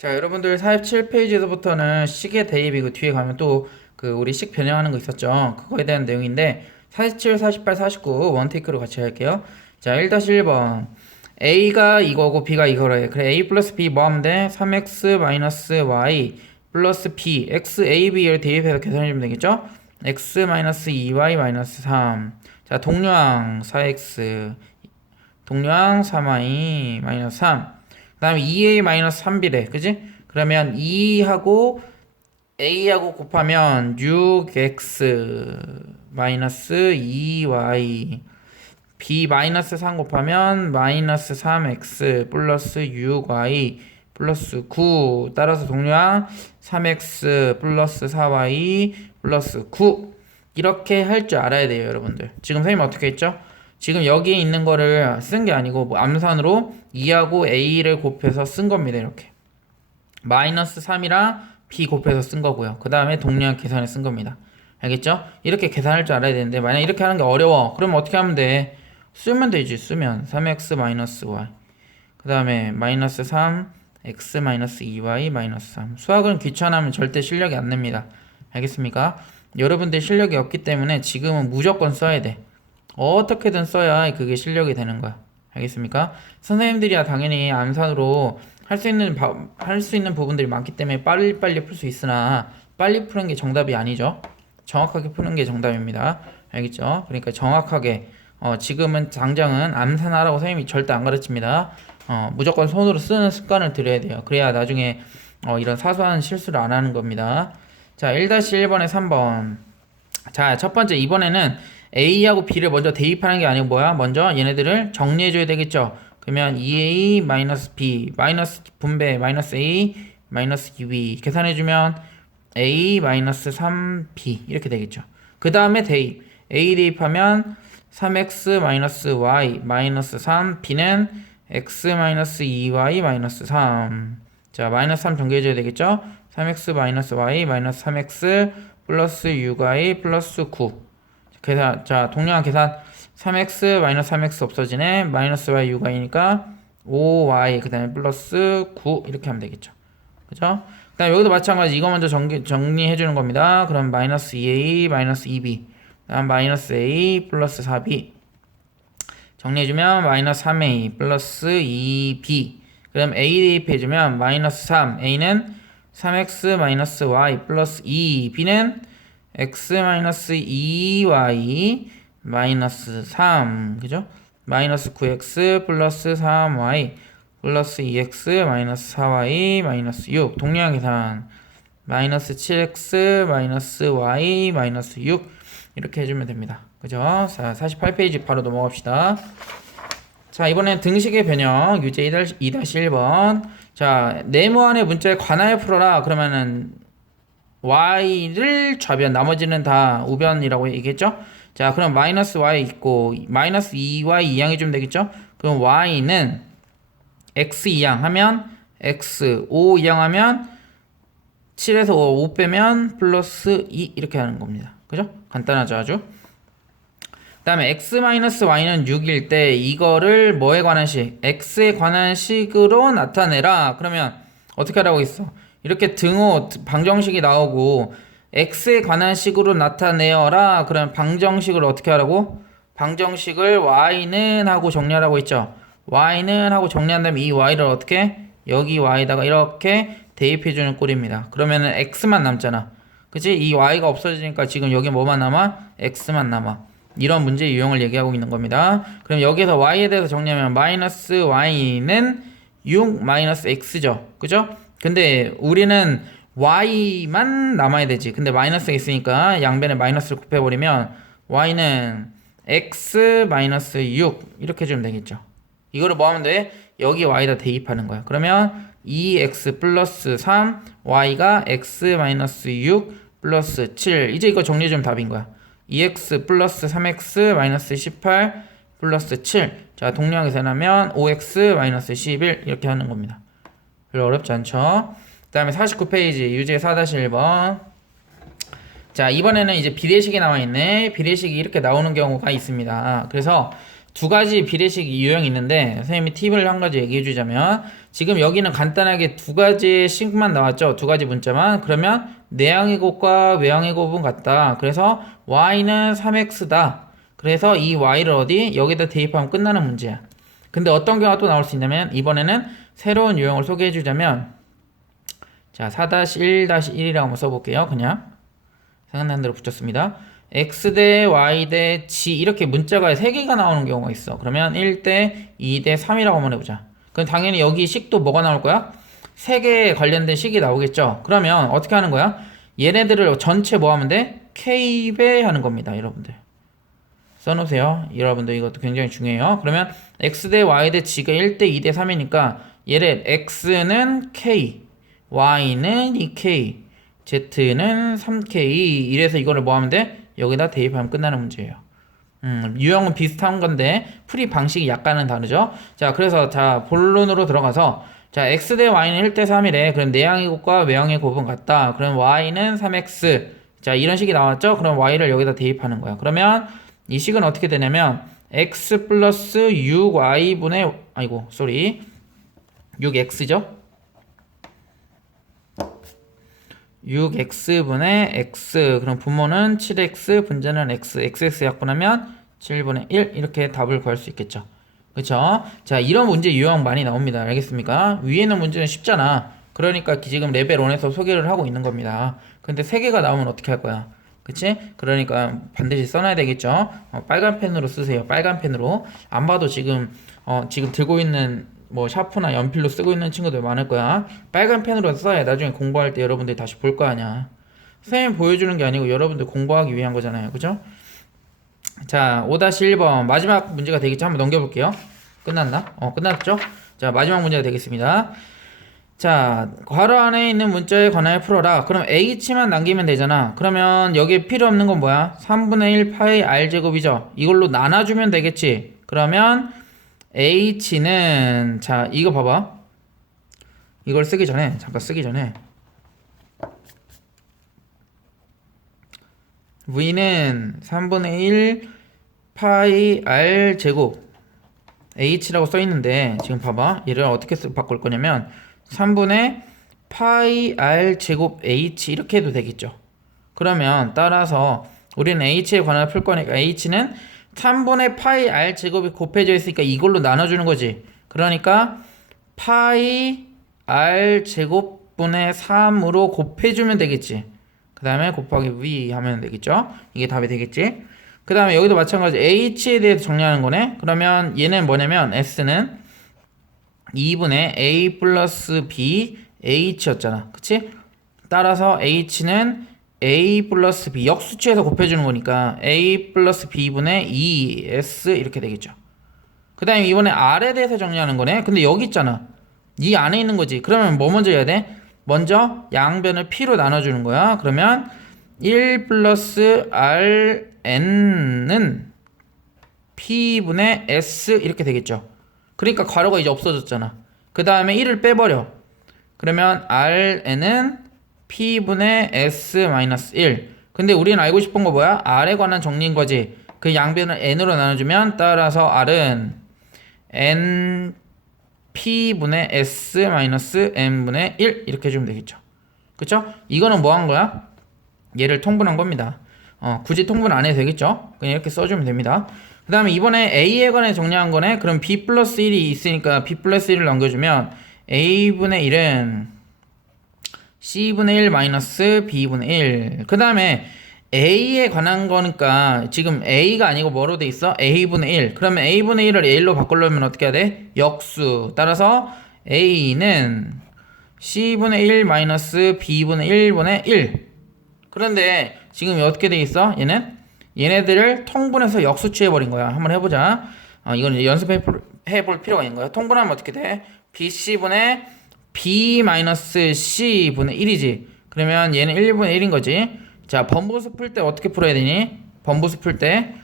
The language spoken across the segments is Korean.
자, 여러분들 47페이지에서부터는 식의 대입이고 뒤에 가면 또 그 우리 식 변형하는 거 있었죠. 그거에 대한 내용인데 47, 48, 49 원테이크로 같이 할게요. 자, 1-1번. A가 이거고 B가 이거래. 그래 A 플러스 B 뭐 하면 돼? 3x 마이너스 y 플러스 b x a b를 대입해서 계산해주면 되겠죠? x 마이너스 2y 마이너스 3. 자, 동량 4x 동량 3y 마이너스 3. 그 다음에 2a 마이너스 3b래. 그지? 그러면 2하고 a하고 곱하면 6x 마이너스 2y b 마이너스 3 곱하면 마이너스 3x 플러스 6y 플러스 9 따라서 동량 3x 플러스 4y 플러스 9 이렇게 할 줄 알아야 돼요 여러분들 지금 선생님 어떻게 했죠? 지금 여기에 있는 거를 쓴 게 아니고 뭐 암산으로 2하고 a를 곱해서 쓴 겁니다 이렇게. 마이너스 3이랑 b 곱해서 쓴 거고요. 그 다음에 동량 계산에 쓴 겁니다. 알겠죠? 이렇게 계산할 줄 알아야 되는데 만약 이렇게 하는 게 어려워. 그럼 어떻게 하면 돼? 쓰면 되지 쓰면. 3x 마이너스 y. 그 다음에 마이너스 3 x 마이너스 2y 마이너스 3 수학은 귀찮으면 절대 실력이 안 냅니다. 알겠습니까? 여러분들 실력이 없기 때문에 지금은 무조건 써야 돼 어떻게든 써야 그게 실력이 되는 거야 알겠습니까? 선생님들이야 당연히 암산으로 할 수 있는 할 수 있는 부분들이 많기 때문에 빨리빨리 풀 수 있으나 빨리 푸는 게 정답이 아니죠 정확하게 푸는 게 정답입니다 알겠죠? 그러니까 정확하게 어, 지금은 당장은 암산하라고 선생님이 절대 안 가르칩니다. 어, 무조건 손으로 쓰는 습관을 들여야 돼요. 그래야 나중에 어, 이런 사소한 실수를 안 하는 겁니다. 자, 1-1번에 3번. 자, 첫 번째 이번에는 A하고 B를 먼저 대입하는 게 아니고 뭐야? 먼저 얘네들을 정리해 줘야 되겠죠. 그러면 2A 마이너스 B 마이너스 분배 마이너스 A 마이너스 2B 계산해 주면 A 마이너스 3B 이렇게 되겠죠. 그 다음에 대입 A 대입하면 3x 마이너스 y 마이너스 3 b는 x 마이너스 2y 마이너스 3. 자, 마이너스 3 정리해줘야 되겠죠? 3x 마이너스 y 마이너스 3x 플러스 6y 플러스 9. 계산, 자, 동량한 계산 3x 마이너스 3x 없어지네. 마이너스 y 6y니까 5y 그 다음에 플러스 9 이렇게 하면 되겠죠. 그죠? 그 다음에 여기도 마찬가지 이거 먼저 정리, 정리해 주는 겁니다. 그럼 마이너스 2a 마이너스 2b 다음 마이너스 a 플러스 4b 정리해주면 마이너스 3a 플러스 2b 그럼 a 대입해주면 마이너스 3 a는 3x 마이너스 y 플러스 2 b는 x 마이너스 2y 마이너스 3 그죠? 마이너스 9x 플러스 3y 플러스 2x 마이너스 4y 마이너스 6 동량 계산 마이너스 7x 마이너스 y 마이너스 6 이렇게 해주면 됩니다. 그죠? 자, 48페이지 바로 넘어갑시다. 자, 이번엔 등식의 변형, 유제 2-1번. 자, 네모 안의 문자에 관하여 풀어라. 그러면은, y를 좌변, 나머지는 다 우변이라고 얘기했죠? 자, 그럼 마이너스 y 있고, 마이너스 2y 이항해주면 되겠죠? 그럼 y는 x 이항 하면, x, 5 이항 하면, 7에서 5, 5 빼면 플러스 2 이렇게 하는 겁니다. 그죠? 간단하죠 아주 그 다음에 x-y는 6일 때 이거를 뭐에 관한 식? x에 관한 식으로 나타내라 그러면 어떻게 하라고 있어? 이렇게 등호 방정식이 나오고 x에 관한 식으로 나타내어라 그러면 방정식을 어떻게 하라고? 방정식을 y는 하고 정리하라고 했죠 y는 하고 정리한 다음에 이 y를 어떻게? 여기 y다가 이렇게 대입해주는 꼴입니다 그러면은 x만 남잖아 그치? 이 y가 없어지니까 지금 여기 뭐만 남아? x만 남아. 이런 문제 유형을 얘기하고 있는 겁니다. 그럼 여기서 y에 대해서 정리하면 마이너스 y는 6 마이너스 x죠. 그죠? 근데 우리는 y만 남아야 되지. 근데 마이너스가 있으니까 양변에 마이너스를 곱해버리면 y는 x 마이너스 6 이렇게 해주면 되겠죠. 이거를 뭐 하면 돼? 여기 y에다 대입하는 거야. 그러면 2x 플러스 3 y가 x 마이너스 6 플러스 7 이제 이거 정리해주면 답인 거야 2x 플러스 3x 마이너스 18 플러스 7 자 동량 계산하면 5x 마이너스 11 이렇게 하는 겁니다 별로 어렵지 않죠 그 다음에 49페이지 유제 4-1번 자 이번에는 이제 비례식이 나와 있네 비례식이 이렇게 나오는 경우가 있습니다 그래서 두 가지 비례식 유형이 있는데 선생님이 팁을 한 가지 얘기해 주자면 지금 여기는 간단하게 두 가지 식만 나왔죠. 두 가지 문자만. 그러면 내항의 곱과 외항의 곱은 같다. 그래서 y는 3x다. 그래서 이 y를 어디? 여기다 대입하면 끝나는 문제야. 근데 어떤 경우가 또 나올 수 있냐면 이번에는 새로운 유형을 소개해 주자면 자, 4-1-1이라고 한번 써볼게요. 그냥 생각나는 대로 붙였습니다. x 대 y 대 g 이렇게 문자가 3개가 나오는 경우가 있어. 그러면 1대 2대 3이라고 한번 해보자. 그럼 당연히 여기 식도 뭐가 나올 거야? 3개에 관련된 식이 나오겠죠. 그러면 어떻게 하는 거야? 얘네들을 전체 뭐 하면 돼? k배 하는 겁니다. 여러분들. 써놓으세요. 여러분들 이것도 굉장히 중요해요. 그러면 x 대 y 대 g가 1대 2대 3이니까 얘를 x는 k, y는 2k, z는 3k 이래서 이거를 뭐 하면 돼? 여기다 대입하면 끝나는 문제예요. 음, 유형은 비슷한 건데 풀이 방식이 약간은 다르죠. 자, 그래서 자 본론으로 들어가서 자 x 대 y는 1대 3이래. 그럼 내항의 곱과 외항의 곱은 같다. 그럼 y는 3x. 자 이런 식이 나왔죠. 그럼 y를 여기다 대입하는 거야. 그러면 이 식은 어떻게 되냐면 x 플러스 6y분의 아이고 쏘리 6x죠. 6x분의 x. 그럼 분모는 7x 분자는 x. Xx 약분하면 7분의 1 이렇게 답을 구할 수 있겠죠. 그쵸? 자 이런 문제 유형 많이 나옵니다. 알겠습니까? 위에는 문제는 쉽잖아. 그러니까 지금 레벨 1에서 소개를 하고 있는 겁니다. 근데 3개가 나오면 어떻게 할 거야? 그치? 그러니까 반드시 써놔야 되겠죠? 어, 빨간 펜으로 쓰세요. 빨간 펜으로. 안 봐도 지금 어, 지금 들고 있는 뭐 샤프나 연필로 쓰고 있는 친구들 많을 거야. 빨간 펜으로 써야 나중에 공부할 때 여러분들이 다시 볼 거 아니야. 선생님 보여주는 게 아니고 여러분들 공부하기 위한 거잖아요. 그죠? 자, 5-1번 마지막 문제가 되겠죠? 한번 넘겨볼게요. 끝났나? 어, 끝났죠? 자, 마지막 문제가 되겠습니다. 자, 괄호 안에 있는 문자에 관하여 풀어라. 그럼 h만 남기면 되잖아. 그러면 여기에 필요 없는 건 뭐야? 3분의 1 파이 r 제곱이죠. 이걸로 나눠주면 되겠지. 그러면 h는 자 이거 봐봐. 이걸 쓰기 전에 잠깐 쓰기 전에. V는 3분의 1 파이 r 제곱. H라고 써 있는데 지금 봐봐. 얘를 어떻게 쓰, 바꿀 거냐면 3분의 파이 r 제곱 h 이렇게 해도 되겠죠. 그러면 따라서 우리는 h에 관한 풀 거니까 h는 3분의 파이 r 제곱이 곱해져 있으니까 이걸로 나눠주는 거지. 그러니까 파이 r 제곱분의 3으로 곱해주면 되겠지. 그 다음에 곱하기 v 하면 되겠죠. 이게 답이 되겠지. 그 다음에 여기도 마찬가지 h에 대해서 정리하는 거네. 그러면 얘는 뭐냐면 s는 2분의 a 플러스 b h였잖아. 그치? 따라서 h는 a 플러스 b 역수치에서 곱해주는 거니까 a 플러스 b분의 2s 이렇게 되겠죠. 그 다음에 이번에 r에 대해서 정리하는 거네. 근데 여기 있잖아. 이 안에 있는 거지. 그러면 뭐 먼저 해야 돼? 먼저 양변을 p로 나눠주는 거야. 그러면 1 플러스 rn은 p분의 s 이렇게 되겠죠. 그러니까 괄호가 이제 없어졌잖아. 그 다음에 1을 빼버려. 그러면 rn은 p분의 s-1 근데 우리는 알고 싶은 거 뭐야? r에 관한 정리인 거지 그 양변을 n으로 나눠주면 따라서 r은 n p분의 s-n분의 1 이렇게 해주면 되겠죠 그쵸? 이거는 뭐 한 거야? 얘를 통분한 겁니다 어, 굳이 통분 안 해도 되겠죠? 그냥 이렇게 써주면 됩니다 그 다음에 이번에 a에 관해 정리한 거네 그럼 b 플러스 1이 있으니까 b 플러스 1을 넘겨주면 a분의 1은 c분의 1 마이너스 b분의 1. 그 다음에 a에 관한 거니까 지금 a가 아니고 뭐로 돼 있어? a분의 1. 그러면 a분의 1을 a로 바꾸려면 어떻게 해야 돼? 역수. 따라서 a는 c분의 1 마이너스 b분의 1분의 1. 그런데 지금 어떻게 돼 있어? 얘는 얘네들을 통분해서 역수취해 버린 거야. 한번 해보자. 어, 이건 연습해 볼 필요가 있는 거야. 통분하면 어떻게 돼? bc분의 b-c분의 1이지. 그러면 얘는 1분의 1인 거지. 자, 번부수 풀 때 어떻게 풀어야 되니? 번부수 풀 때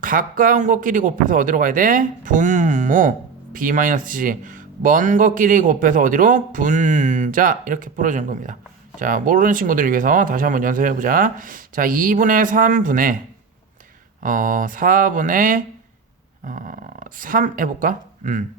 가까운 것끼리 곱해서 어디로 가야 돼? 분모 b-c 먼 것끼리 곱해서 어디로? 분자 이렇게 풀어주는 겁니다. 자, 모르는 친구들을 위해서 다시 한번 연습해 보자. 자, 2분의 3분의 어, 4분의 어, 3 해볼까? 음.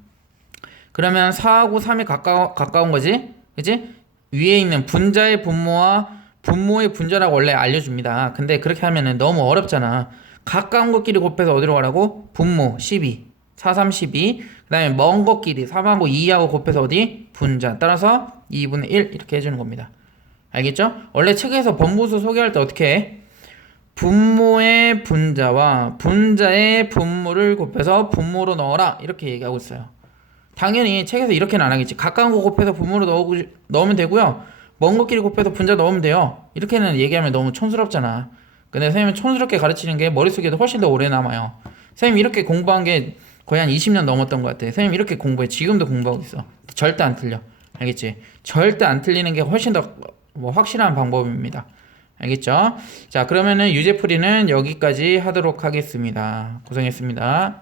그러면 4하고 3이 가까워, 가까운 거지? 그지? 위에 있는 분자의 분모와 분모의 분자라고 원래 알려줍니다. 근데 그렇게 하면은 너무 어렵잖아. 가까운 것끼리 곱해서 어디로 가라고? 분모 12. 4, 3, 12. 그 다음에 먼 것끼리 3하고 2하고 곱해서 어디? 분자. 따라서 2분의 1 이렇게 해주는 겁니다. 알겠죠? 원래 책에서 번부수 소개할 때 어떻게 해? 분모의 분자와 분자의 분모를 곱해서 분모로 넣어라 이렇게 얘기하고 있어요. 당연히 책에서 이렇게는 안 하겠지. 가까운 거 곱해서 분모로 넣고, 넣으면 되고요. 먼 것끼리 곱해서 분자 넣으면 돼요. 이렇게는 얘기하면 너무 촌스럽잖아. 근데 선생님은 촌스럽게 가르치는 게 머릿속에도 훨씬 더 오래 남아요. 선생님 이렇게 공부한 게 거의 한 20년 넘었던 것 같아. 선생님 이렇게 공부해. 지금도 공부하고 있어. 절대 안 틀려. 알겠지? 절대 안 틀리는 게 훨씬 더 뭐 확실한 방법입니다. 알겠죠? 자, 그러면은 유제풀이는 여기까지 하도록 하겠습니다. 고생했습니다.